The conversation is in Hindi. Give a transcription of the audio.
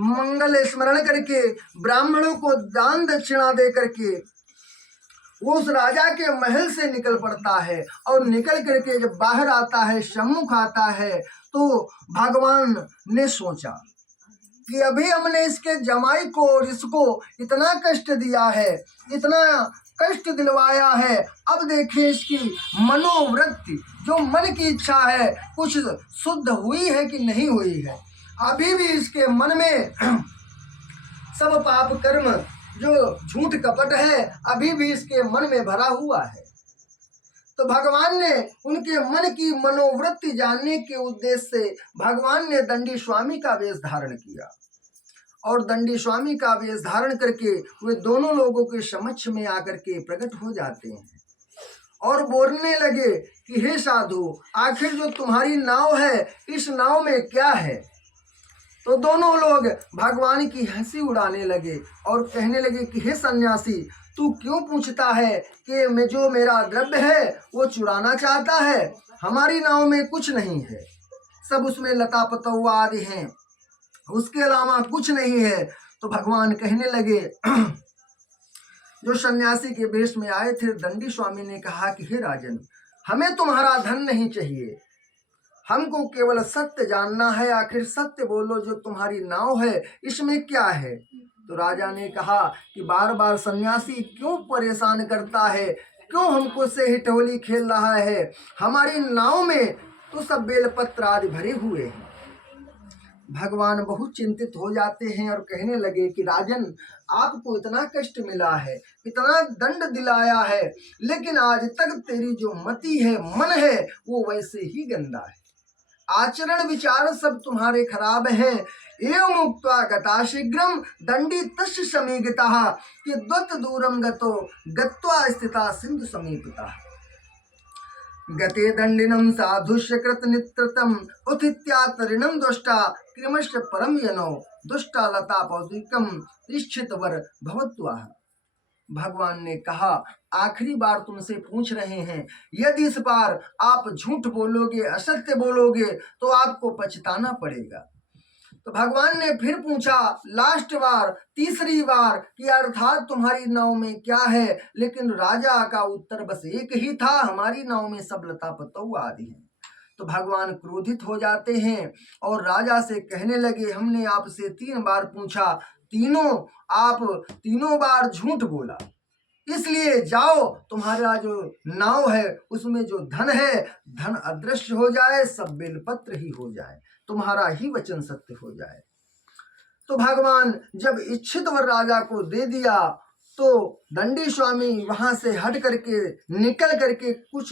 मंगल स्मरण करके ब्राह्मणों को दान दक्षिणा दे करके वो उस राजा के महल से निकल पड़ता है। और निकल करके जब बाहर आता है, सम्मुख आता है, तो भगवान ने सोचा कि अभी हमने इसके जमाई को और इसको इतना कष्ट दिया है, इतना कष्ट दिलवाया है, अब देखिए इसकी मनोवृत्ति, जो मन की इच्छा है, कुछ शुद्ध हुई है कि नहीं हुई है। अभी भी इसके मन में सब पाप कर्म, जो झूठ कपट है, अभी भी इसके मन में भरा हुआ है। तो भगवान ने उनके मन की मनोवृत्ति जानने के उद्देश्य से भगवान ने दंडी स्वामी का वेश धारण किया। और दंडी स्वामी का वेश धारण करके वे दोनों लोगों के समक्ष में आकर के प्रकट हो जाते हैं और बोलने लगे कि हे साधु, आखिर जो तुम्हारी नाव है, इस नाव में क्या है? तो दोनों लोग भगवान की हंसी उड़ाने लगे और कहने लगे कि हे सन्यासी, तू क्यों पूछता है कि मैं जो मेरा द्रव्य है वो चुराना चाहता है? हमारी नाव में कुछ नहीं है, सब उसमें लता पतौआ आदि हैं, उसके अलावा कुछ नहीं है। तो भगवान कहने लगे, जो सन्यासी के वेश में आए थे दंडी स्वामी ने कहा कि हे राजन, हमें तुम्हारा धन नहीं चाहिए, हमको केवल सत्य जानना है। आखिर सत्य बोलो, जो तुम्हारी नाव है इसमें क्या है? तो राजा ने कहा कि बार बार सन्यासी क्यों परेशान करता है, क्यों हमको से हिटोली खेल रहा है? हमारी नाव में तो सब बेलपत्र आदि भरे हुए हैं। भगवान बहुत चिंतित हो जाते हैं और कहने लगे कि राजन, आपको इतना कष्ट मिला है, इतना दंड दिलाया है, लेकिन आज तक तेरी जो मति है, मन है, वो वैसे ही गंदा है। आचरण विचार सब तुम्हारे खराब हैं। एवं उक्त्वा गता शीघ्रम दंडी तस्य समीगितः कि द्वत दूरम गतो गत्वा स्थिता सिंधु समीपितः। गते दंडिनम साधुष्य कृत नित्रतम उत्थित्यातरिणम दुष्टा कृमश्च परम यनो दुष्टा लता पौदिकम इच्छित वर भवत्वा। भगवान ने कहा, आखिरी बार तुमसे पूछ रहे हैं, यदि इस बार आप झूठ बोलोगे, असत्य बोलोगे, तो आपको पछताना पड़ेगा। तो भगवान ने फिर पूछा, लास्ट बार, तीसरी बार, कि अर्थात तुम्हारी नाव में क्या है? लेकिन राजा का उत्तर बस एक ही था, हमारी नाव में सब लता पतौआ आदि है। तो भगवान क्रोधित हो जाते हैं और राजा से कहने लगे, हमने आपसे 3 बार पूछा, आप तीनों बार झूठ बोला, इसलिए जाओ, तुम्हारा जो नाव है उसमें जो धन है, धन अदृश्य हो जाए, सब बेलपत्र ही हो जाए, तुम्हारा ही वचन सत्य हो जाए। तो भगवान जब इच्छित वर राजा को दे दिया, तो दंडी स्वामी वहां से हट करके निकल करके कुछ